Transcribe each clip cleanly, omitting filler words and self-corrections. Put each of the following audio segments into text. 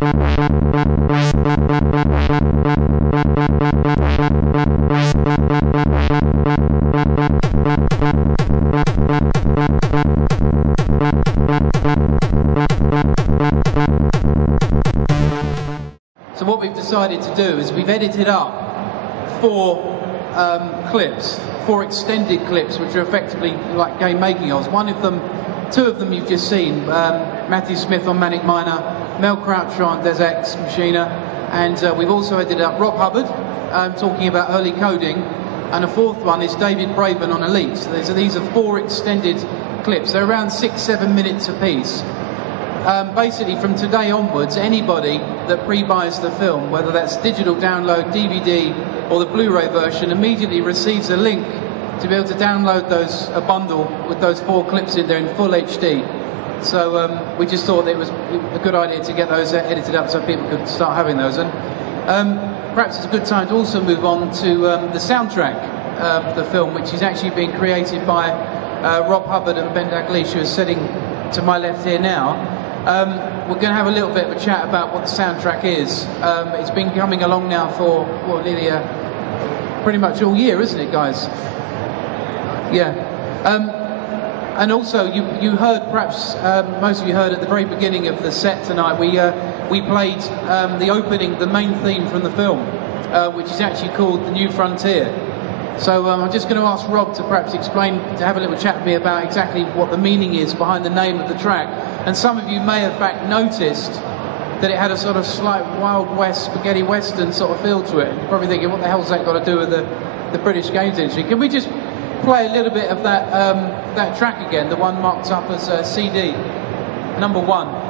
So what we've decided to do is we've edited up 4 clips, 4 extended clips, which are effectively like game making ofs. One of them, 2 of them you've just seen, Matthew Smith on Manic Miner, Mel Crouch on Des Ex Machina, and we've also edited up Rob Hubbard talking about early coding, and a 4th one is David Braben on Elite. So these are 4 extended clips. They're around 6-7 minutes apiece. Basically from today onwards, anybody that pre-buys the film, whether that's digital download, DVD or the Blu-ray version, immediately receives a link to be able to download a bundle with those 4 clips in there in full HD. So we just thought it was a good idea to get those edited up so people could start having those. And perhaps it's a good time to also move on to the soundtrack of the film, which is actually being created by Rob Hubbard and Ben Dalglish, who is sitting to my left here now. We're going to have a little bit of a chat about what the soundtrack is. It's been coming along now for, well, nearly pretty much all year, isn't it, guys? Yeah. And also, you heard, perhaps most of you heard at the very beginning of the set tonight, we played the opening, the main theme from the film, which is actually called The New Frontier. So I'm just going to ask Rob to perhaps explain, to have a little chat with me about exactly what the meaning is behind the name of the track. And some of you may have in fact noticed that it had a sort of slight Wild West, spaghetti western sort of feel to it. You're probably thinking, what the hell's that got to do with the British games industry? Can we just play a little bit of that, that track again, the one marked up as CD, number 1.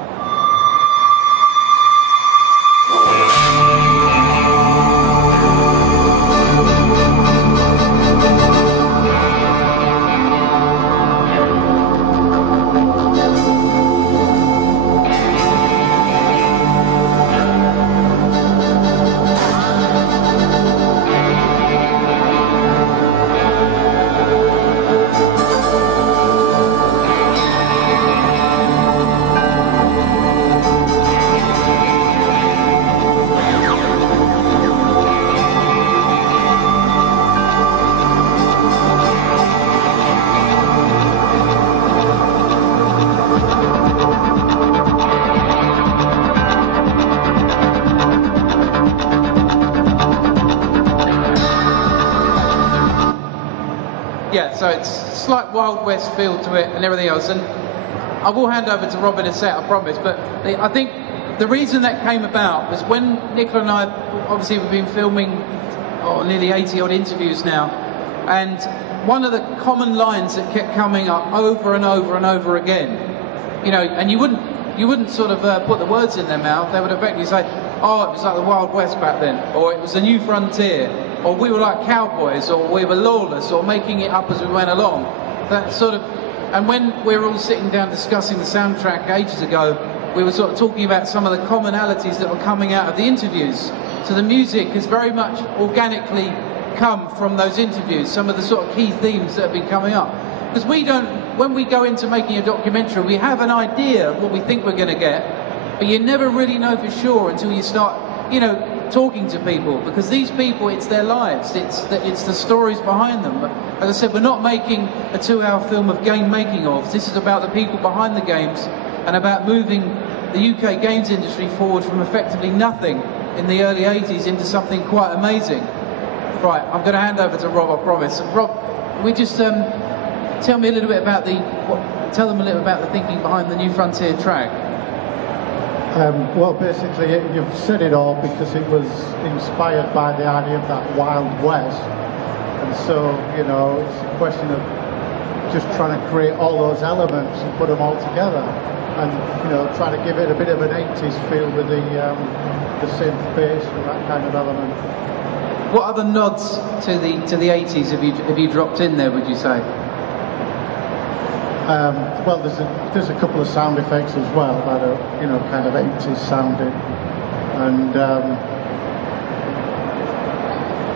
Yeah, so it's a slight Wild West feel to it and everything else. And I will hand over to Rob in a sec, I promise. But I think the reason that came about was when Nicola and I, obviously we've been filming nearly 80 odd interviews now. And one of the common lines that kept coming up over and over and over again, you know, and you wouldn't sort of put the words in their mouth. They would effectively say, oh, it was like the Wild West back then, or it was the New Frontier, or we were like cowboys, or we were lawless, or making it up as we went along. That sort of, and when we were all sitting down discussing the soundtrack ages ago, we were sort of talking about some of the commonalities that were coming out of the interviews. So the music has very much organically come from those interviews, some of the sort of key themes that have been coming up. Because we don't, when we go into making a documentary, we have an idea of what we think we're going to get, but you never really know for sure until you start, you know, talking to people, because these people, it's their lives, it's the stories behind them. But as I said, we're not making a 2-hour film of game making of. This is about the people behind the games and about moving the UK games industry forward from effectively nothing in the early 80s into something quite amazing. Right, I'm going to hand over to Rob, I promise. And Rob, we just tell me a little bit about tell them a little about the thinking behind the New Frontier track. Well, basically, you've said it all, because it was inspired by the idea of that Wild West. And so, you know, it's a question of just trying to create all those elements and put them all together. And, you know, try to give it a bit of an 80s feel with the synth bass and that kind of element. What other nods to the 80s have you dropped in there, would you say? Well, there's a couple of sound effects as well that are, you know, kind of 80s sounding, and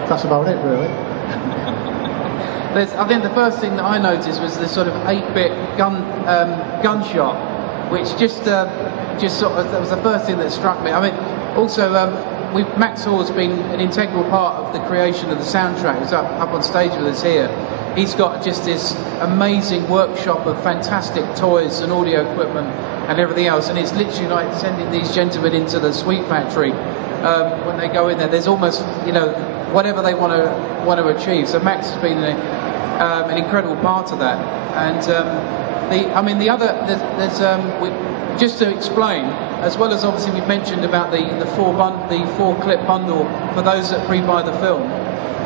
that's about it, really. I think the first thing that I noticed was this sort of 8-bit gunshot, which just sort of, that was the first thing that struck me. I mean, also, Max Hall's been an integral part of the creation of the soundtrack. He's up on stage with us here. He's got just this amazing workshop of fantastic toys and audio equipment and everything else, and it's literally like sending these gentlemen into the sweet factory. When they go in there, there's almost, you know, whatever they want to achieve. So Max has been an incredible part of that. And just to explain, as well as obviously we've mentioned about the four clip bundle for those that pre-buy the film.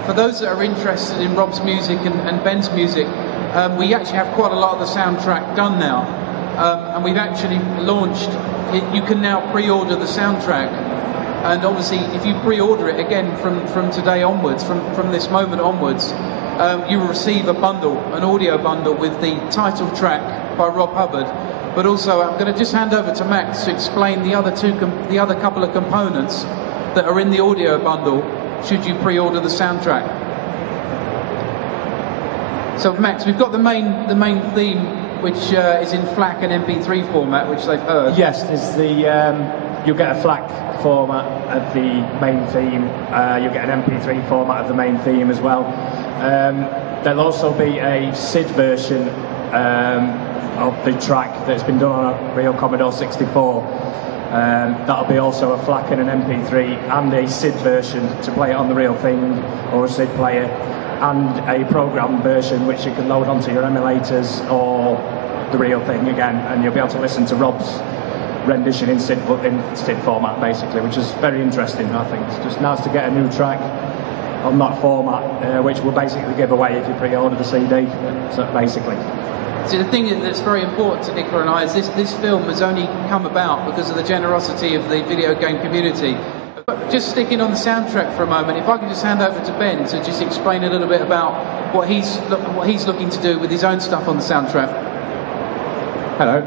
For those that are interested in Rob's music and Ben's music, we actually have quite a lot of the soundtrack done now, and we've actually launched. You can now pre-order the soundtrack, and obviously if you pre-order it again from today onwards, from this moment onwards, you will receive a bundle, an audio bundle with the title track by Rob Hubbard. But also, I'm going to just hand over to Max to explain the other couple of components that are in the audio bundle should you pre-order the soundtrack. So Max, we've got the main theme, which is in FLAC and MP3 format, which they've heard. Yes, there's the you'll get a FLAC format of the main theme. You'll get an MP3 format of the main theme as well. There'll also be a SID version of the track that's been done on a real Commodore 64. That'll be also a FLAC and an MP3 and a SID version to play it on the real thing or a SID player, and a program version which you can load onto your emulators or the real thing again, and you'll be able to listen to Rob's rendition in SID format basically, which is very interesting. I think it's just nice to get a new track on that format, which will basically give away if you pre-order the CD, so basically. See, the thing that's very important to Nicola and I is this film has only come about because of the generosity of the video game community. But just sticking on the soundtrack for a moment, if I could just hand over to Ben to just explain a little bit about what he's looking to do with his own stuff on the soundtrack. Hello.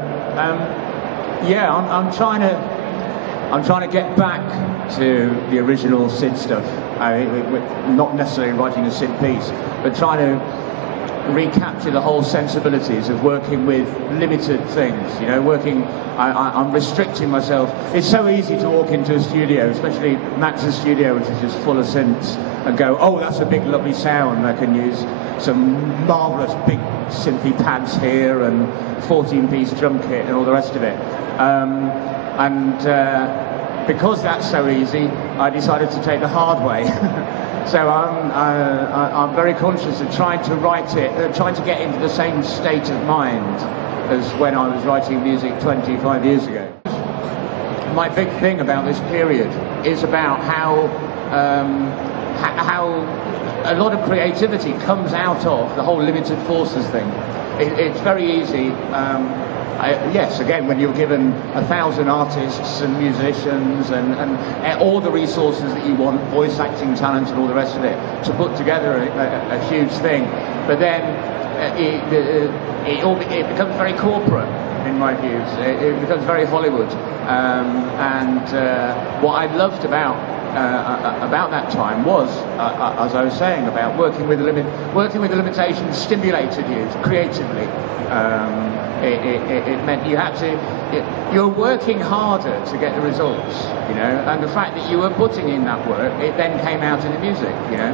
Yeah, I'm trying to get back to the original SID stuff. Not necessarily writing a SID piece, but trying to recapture the whole sensibilities of working with limited things, you know, I'm restricting myself. It's so easy to walk into a studio, especially Max's studio, which is just full of synths, and go, oh, that's a big lovely sound, I can use some marvellous big synthy pads here and 14-piece drum kit and all the rest of it. Because that's so easy, I decided to take the hard way. So I'm very conscious of trying to write it, trying to get into the same state of mind as when I was writing music 25 years ago. My big thing about this period is about how a lot of creativity comes out of the whole limited forces thing. It's very easy. Yes, again, when you're given 1,000 artists and musicians and all the resources that you want, voice acting talent and all the rest of it, to put together a huge thing. But then it becomes very corporate, in my views. It becomes very Hollywood. What I loved about that time was, as I was saying, about working with the limitations stimulated you creatively. It meant you had to, you're working harder to get the results, you know, and the fact that you were putting in that work, it then came out in the music, you know.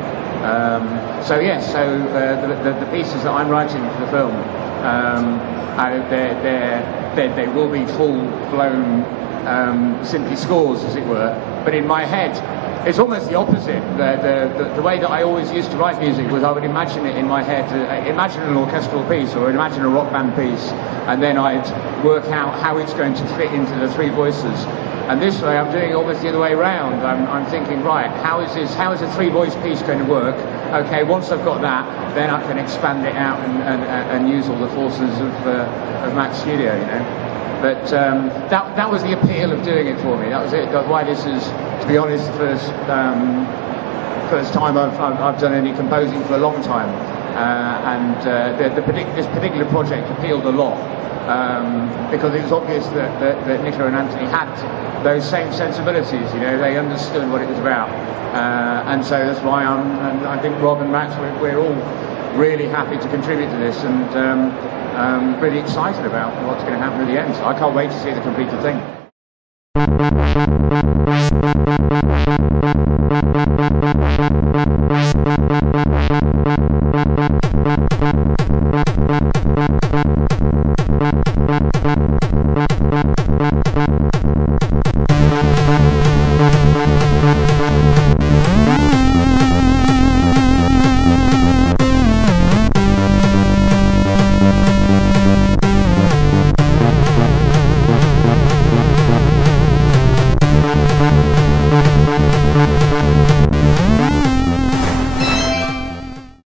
So yes, the pieces that I'm writing for the film, they will be full-blown synthy scores, as it were, but in my head, it's almost the opposite. The way that I always used to write music was I would imagine it in my head, imagine an orchestral piece or imagine a rock band piece, and then I'd work out how it's going to fit into the three voices. And this way I'm doing it almost the other way around. I'm thinking, right, how is a three-voice piece going to work? Okay, once I've got that, then I can expand it out and use all the forces of Mac's studio, you know. But that was the appeal of doing it for me. That was it. That's why this is, to be honest, the first time I've done any composing for a long time. This particular project appealed a lot because it was obvious that Nicola and Anthony had those same sensibilities. You know, they understood what it was about, and so that's why I think Rob and Max, we're all really happy to contribute to this. And really excited about what's going to happen at the end. So I can't wait to see the completed thing.